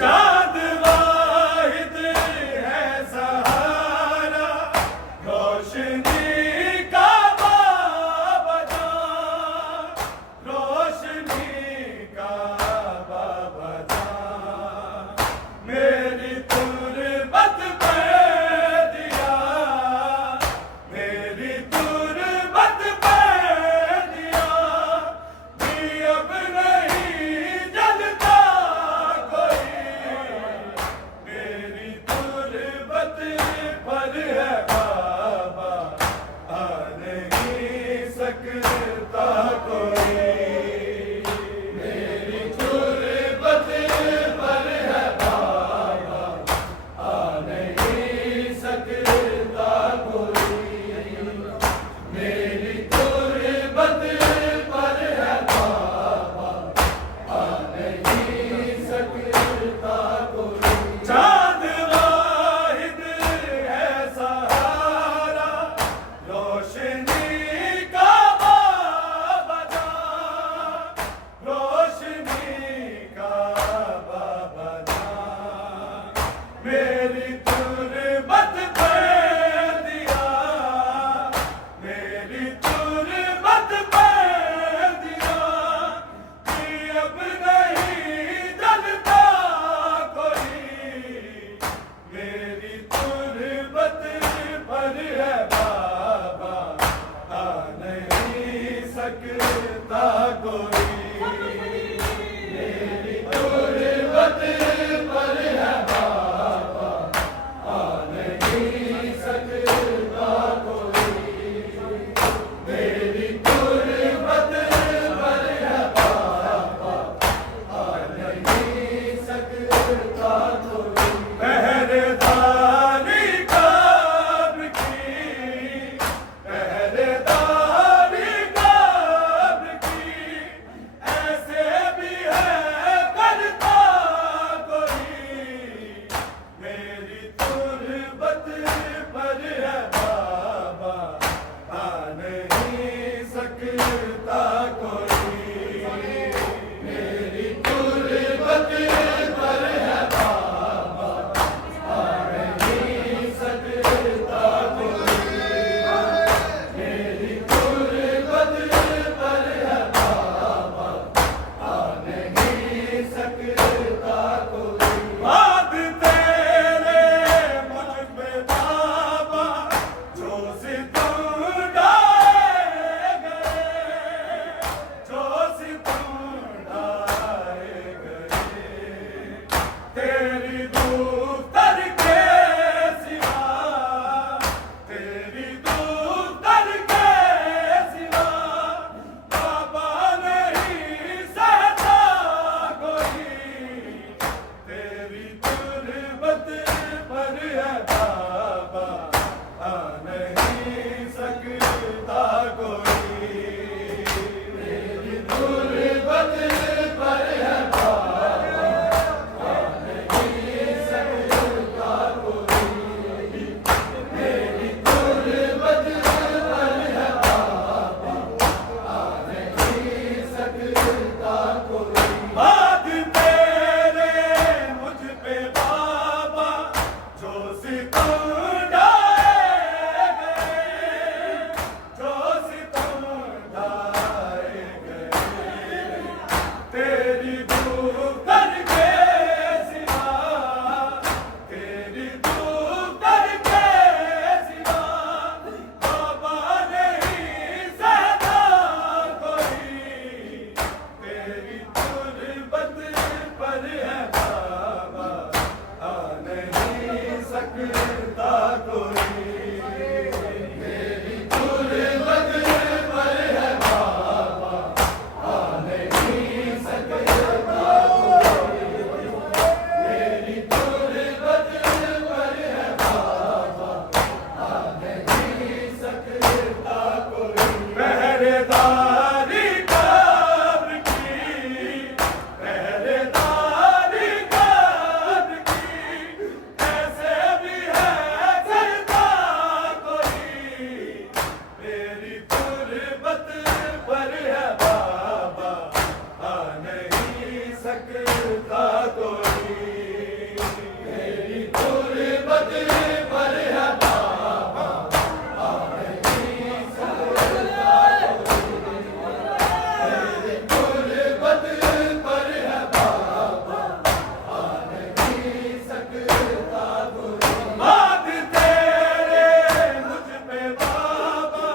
चाँद वाहिद है सहारा, रोशनी का बाबा, रोशनी का बाबा, मेरी तुरबत पे दिया, मेरी तुरबत पे दिया, भी अब नहीं जलता कोई। सकता कोई, तेरी गुर्बत पर है बाबा, आ नहीं सकता कोई, तेरी गुर्बत पर है बाबा, आ नहीं सकता कोई। बात तेरे मुझ पे बाबा,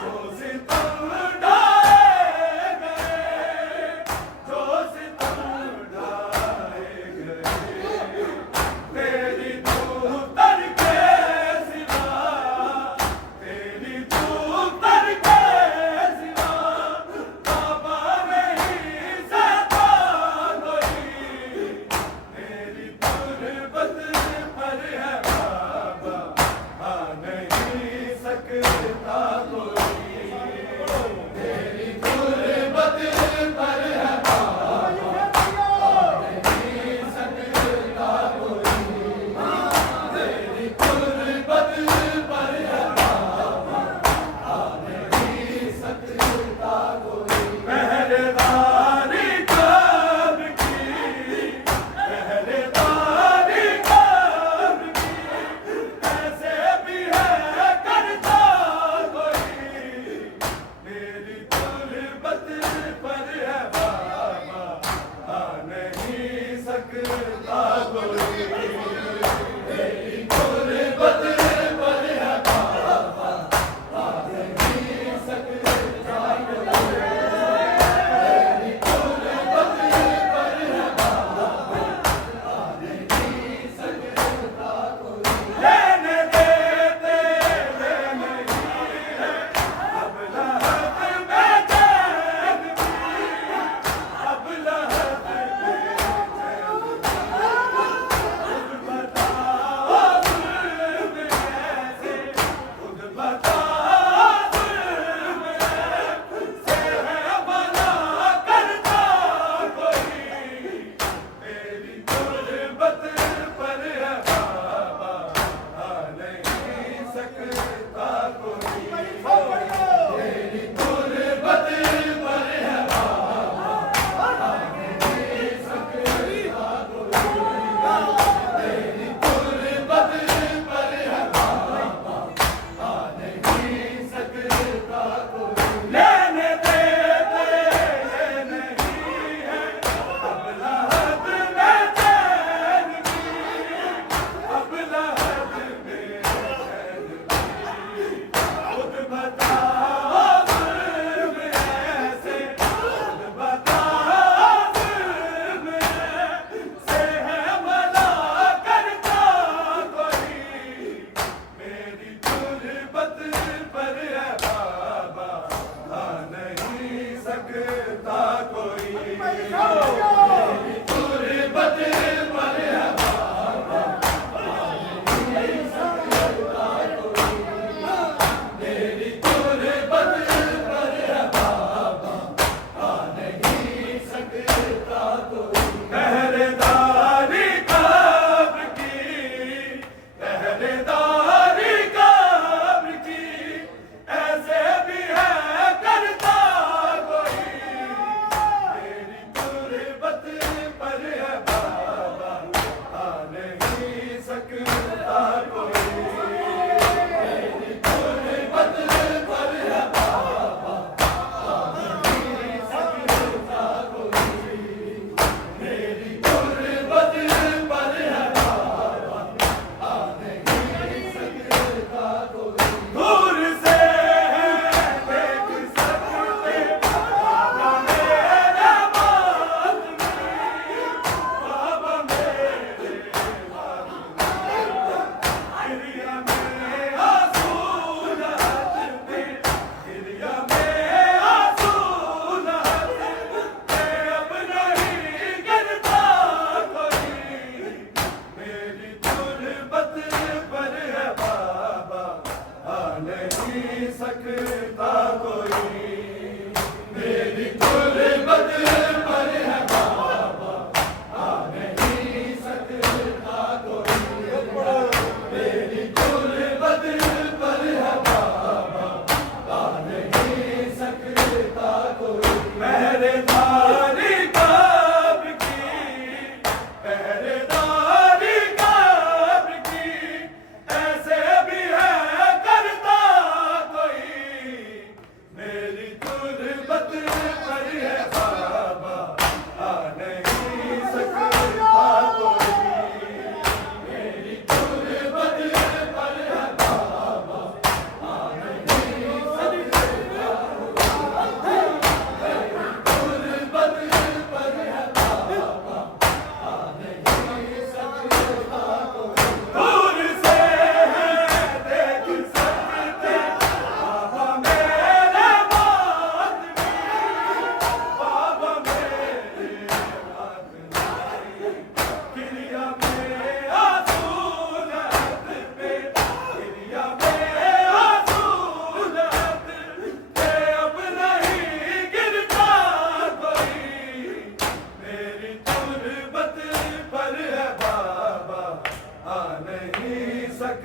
जो सितम ढाए गए, जो सितम ढाए गए, तेरी धूप तर के सिवा, तेरी धूप तर के सिवा, बाबा नहीं सकता कोई, तेरी गुर्बत पर है बाबा, आ नहीं सकता कोई, तेरी गुर्बत पर है बाबा, आ नहीं सकता कोई, तेरी गुर्बत पर है बाबा, आ नहीं सकता कोई। पहरेदारी कब्र की, पहरेदारी कब्र की, ऐसे भी है करता कोई, मेरी गुर्बत पर है बाबा, आ नहीं सकता कोई, मेरी गुर्बत पर है बाबा, आ नहीं सकता कोई, मेरी गुर्बत पर है बाबा, आ नहीं सकता कोई। लेने देते ले नहीं है, अब लहद में चैन भी, अब लहद में चैन भी,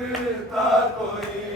लिखता कोई